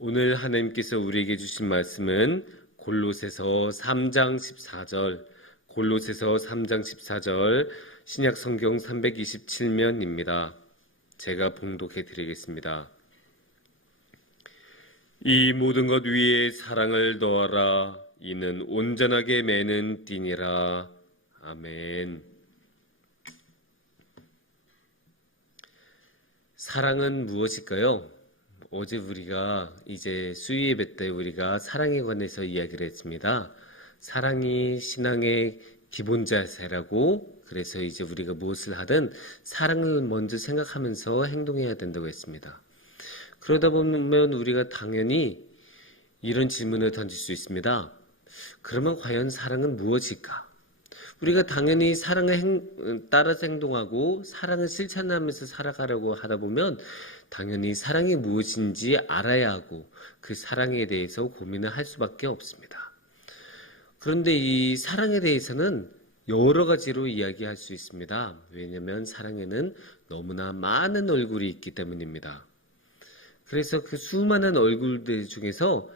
오늘 하나님께서 우리에게 주신 말씀은 골로새서 3장 14절, 골로새서 3장 14절 신약 성경 327면입니다. 제가 봉독해 드리겠습니다. 이 모든 것 위에 사랑을 더하라. 이는 온전하게 매는 띠니라. 아멘. 사랑은 무엇일까요? 어제 우리가 이제 수요 예배 때 우리가 사랑에 관해서 이야기를 했습니다. 사랑이 신앙의 기본 자세라고, 그래서 이제 우리가 무엇을 하든 사랑을 먼저 생각하면서 행동해야 된다고 했습니다. 그러다 보면 우리가 당연히 이런 질문을 던질 수 있습니다. 그러면 과연 사랑은 무엇일까? 우리가 당연히 사랑을 따라서 행동하고 사랑을 실천하면서 살아가려고 하다 보면 당연히 사랑이 무엇인지 알아야 하고 그 사랑에 대해서 고민을 할 수밖에 없습니다. 그런데 이 사랑에 대해서는 여러 가지로 이야기할 수 있습니다. 왜냐하면 사랑에는 너무나 많은 얼굴이 있기 때문입니다. 그래서 그 수많은 얼굴들 중에서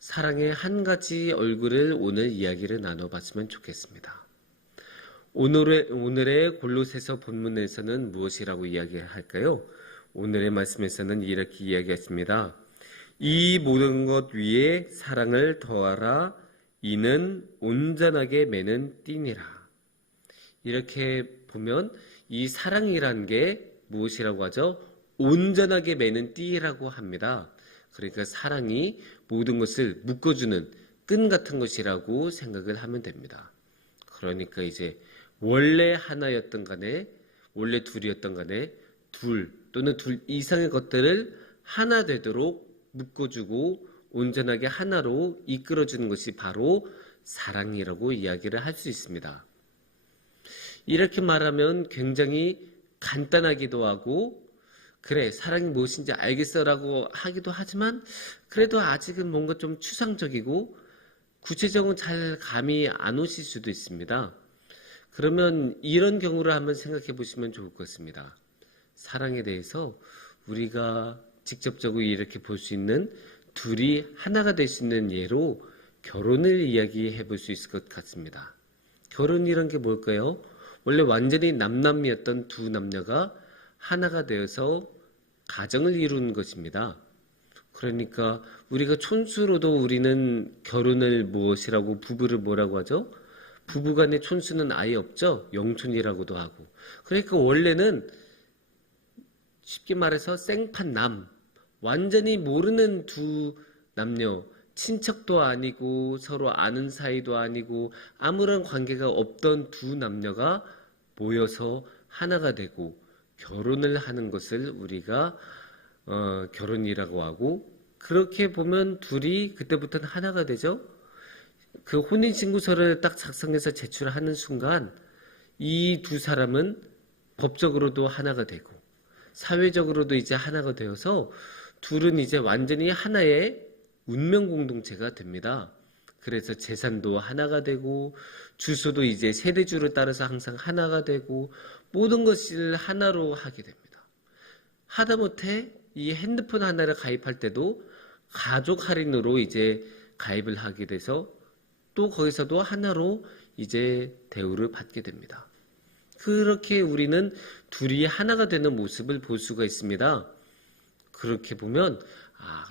사랑의 한 가지 얼굴을 오늘 이야기를 나눠봤으면 좋겠습니다. 오늘의 골로새서 본문에서는 무엇이라고 이야기할까요? 오늘의 말씀에서는 이렇게 이야기했습니다. 이 모든 것 위에 사랑을 더하라. 이는 온전하게 매는 띠니라. 이렇게 보면 이 사랑이란 게 무엇이라고 하죠? 온전하게 매는 띠라고 합니다. 그러니까 사랑이 모든 것을 묶어주는 끈 같은 것이라고 생각을 하면 됩니다. 그러니까 이제 원래 하나였던 간에, 원래 둘이었던 간에 둘 또는 둘 이상의 것들을 하나 되도록 묶어주고 온전하게 하나로 이끌어주는 것이 바로 사랑이라고 이야기를 할 수 있습니다. 이렇게 말하면 굉장히 간단하기도 하고, 그래, 사랑이 무엇인지 알겠어라고 하기도 하지만 그래도 아직은 뭔가 좀 추상적이고 구체적으로 잘 감이 안 오실 수도 있습니다. 그러면 이런 경우를 한번 생각해 보시면 좋을 것 같습니다. 사랑에 대해서 우리가 직접적으로 이렇게 볼 수 있는 둘이 하나가 될 수 있는 예로 결혼을 이야기해 볼 수 있을 것 같습니다. 결혼이란 게 뭘까요? 원래 완전히 남남이었던 두 남녀가 하나가 되어서 가정을 이루는 것입니다. 그러니까 우리가 촌수로도 우리는 결혼을 무엇이라고, 부부를 뭐라고 하죠? 부부간의 촌수는 아예 없죠. 영촌이라고도 하고. 그러니까 원래는 쉽게 말해서 생판남, 완전히 모르는 두 남녀, 친척도 아니고 서로 아는 사이도 아니고 아무런 관계가 없던 두 남녀가 모여서 하나가 되고 결혼을 하는 것을 우리가 결혼이라고 하고, 그렇게 보면 둘이 그때부터는 하나가 되죠. 그 혼인신고서를 딱 작성해서 제출하는 순간 이 두 사람은 법적으로도 하나가 되고 사회적으로도 이제 하나가 되어서 둘은 이제 완전히 하나의 운명 공동체가 됩니다. 그래서 재산도 하나가 되고 주소도 이제 세대주를 따라서 항상 하나가 되고 모든 것을 하나로 하게 됩니다. 하다못해 이 핸드폰 하나를 가입할 때도 가족 할인으로 이제 가입을 하게 돼서 또 거기서도 하나로 이제 대우를 받게 됩니다. 그렇게 우리는 둘이 하나가 되는 모습을 볼 수가 있습니다. 그렇게 보면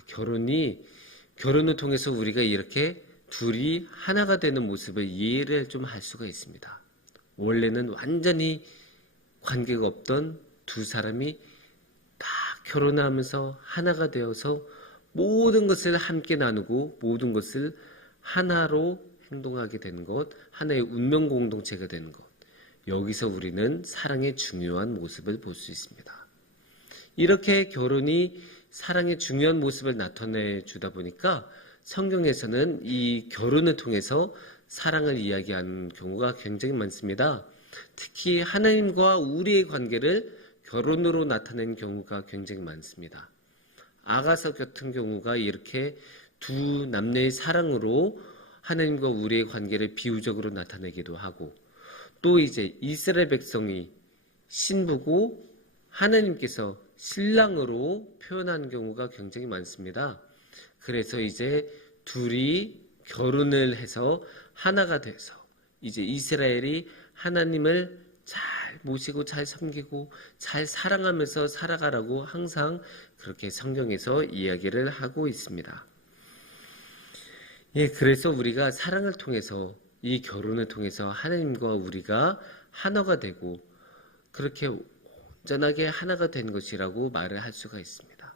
결혼을 통해서 우리가 이렇게 둘이 하나가 되는 모습을 이해를 좀 할 수가 있습니다. 원래는 완전히 관계가 없던 두 사람이 다 결혼하면서 하나가 되어서 모든 것을 함께 나누고 모든 것을 하나로 행동하게 되는 것, 하나의 운명 공동체가 되는 것. 여기서 우리는 사랑의 중요한 모습을 볼 수 있습니다. 이렇게 결혼이 사랑의 중요한 모습을 나타내 주다 보니까 성경에서는 이 결혼을 통해서 사랑을 이야기하는 경우가 굉장히 많습니다. 특히 하나님과 우리의 관계를 결혼으로 나타낸 경우가 굉장히 많습니다. 아가서 같은 경우가 이렇게 두 남녀의 사랑으로 하나님과 우리의 관계를 비유적으로 나타내기도 하고, 또 이제 이스라엘 백성이 신부고 하나님께서 신랑으로 표현하는 경우가 굉장히 많습니다. 그래서 이제 둘이 결혼을 해서 하나가 돼서 이제 이스라엘이 하나님을 잘 모시고 잘 섬기고 잘 사랑하면서 살아가라고 항상 그렇게 성경에서 이야기를 하고 있습니다. 예, 그래서 우리가 사랑을 통해서 이 결혼을 통해서 하나님과 우리가 하나가 되고 그렇게 온전하게 하나가 된 것이라고 말을 할 수가 있습니다.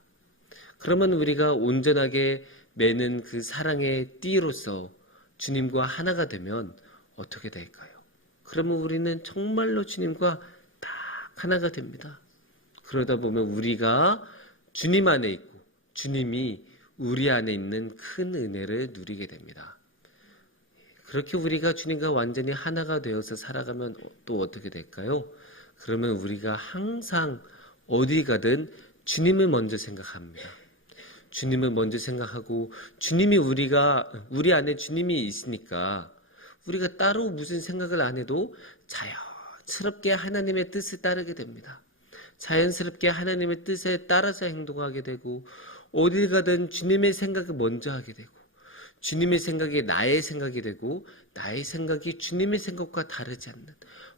그러면 우리가 온전하게 매는 그 사랑의 띠로서 주님과 하나가 되면 어떻게 될까요? 그러면 우리는 정말로 주님과 딱 하나가 됩니다. 그러다 보면 우리가 주님 안에 있고 주님이 우리 안에 있는 큰 은혜를 누리게 됩니다. 그렇게 우리가 주님과 완전히 하나가 되어서 살아가면 또 어떻게 될까요? 그러면 우리가 항상 어디 가든 주님을 먼저 생각합니다. 주님을 먼저 생각하고 주님이 우리 안에 주님이 있으니까 우리가 따로 무슨 생각을 안 해도 자연스럽게 하나님의 뜻을 따르게 됩니다. 자연스럽게 하나님의 뜻에 따라서 행동하게 되고 어딜 가든 주님의 생각을 먼저 하게 되고 주님의 생각이 나의 생각이 되고 나의 생각이 주님의 생각과 다르지 않는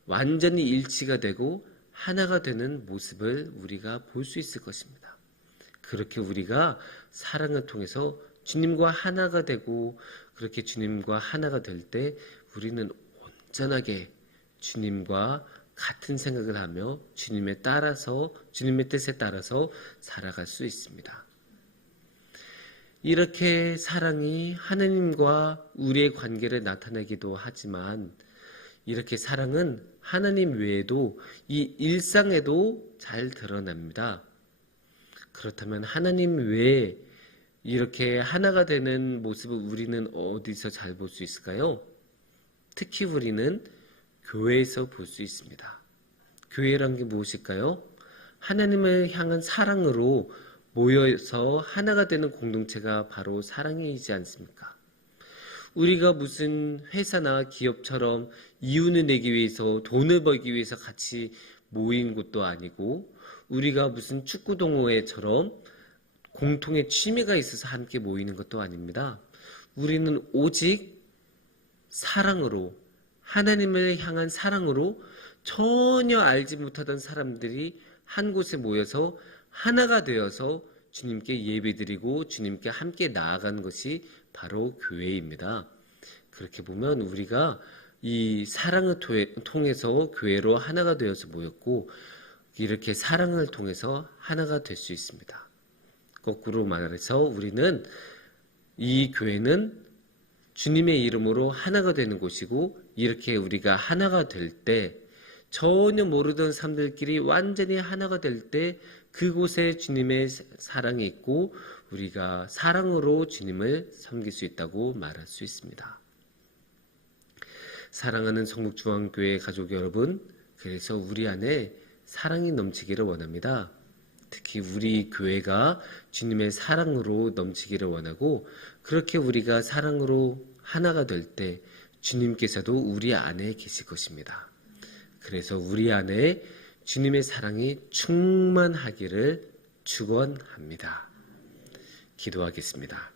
완전히 일치가 되고 하나가 되는 모습을 우리가 볼 수 있을 것입니다. 그렇게 우리가 사랑을 통해서 주님과 하나가 되고 그렇게 주님과 하나가 될 때 우리는 온전하게 주님과 같은 생각을 하며 주님의 뜻에 따라서 살아갈 수 있습니다. 이렇게 사랑이 하나님과 우리의 관계를 나타내기도 하지만 이렇게 사랑은 하나님 외에도 이 일상에도 잘 드러납니다. 그렇다면 하나님 외에 이렇게 하나가 되는 모습을 우리는 어디서 잘 볼 수 있을까요? 특히 우리는 교회에서 볼 수 있습니다. 교회란 게 무엇일까요? 하나님을 향한 사랑으로 모여서 하나가 되는 공동체가 바로 사랑이지 않습니까? 우리가 무슨 회사나 기업처럼 이윤을 내기 위해서 돈을 벌기 위해서 같이 모인 곳도 아니고 우리가 무슨 축구 동호회처럼 공통의 취미가 있어서 함께 모이는 것도 아닙니다. 우리는 오직 사랑으로 하나님을 향한 사랑으로 전혀 알지 못하던 사람들이 한 곳에 모여서 하나가 되어서 주님께 예배드리고 주님께 함께 나아가는 것이 바로 교회입니다. 그렇게 보면 우리가 이 사랑을 통해서 교회로 하나가 되어서 모였고 이렇게 사랑을 통해서 하나가 될 수 있습니다. 거꾸로 말해서 우리는 이 교회는 주님의 이름으로 하나가 되는 곳이고 이렇게 우리가 하나가 될 때 전혀 모르던 사람들끼리 완전히 하나가 될 때 그곳에 주님의 사랑이 있고 우리가 사랑으로 주님을 섬길 수 있다고 말할 수 있습니다. 사랑하는 성북중앙교회 가족 여러분, 그래서 우리 안에 사랑이 넘치기를 원합니다. 특히 우리 교회가 주님의 사랑으로 넘치기를 원하고 그렇게 우리가 사랑으로 하나가 될 때 주님께서도 우리 안에 계실 것입니다. 그래서 우리 안에 주님의 사랑이 충만하기를 축원합니다. 기도하겠습니다.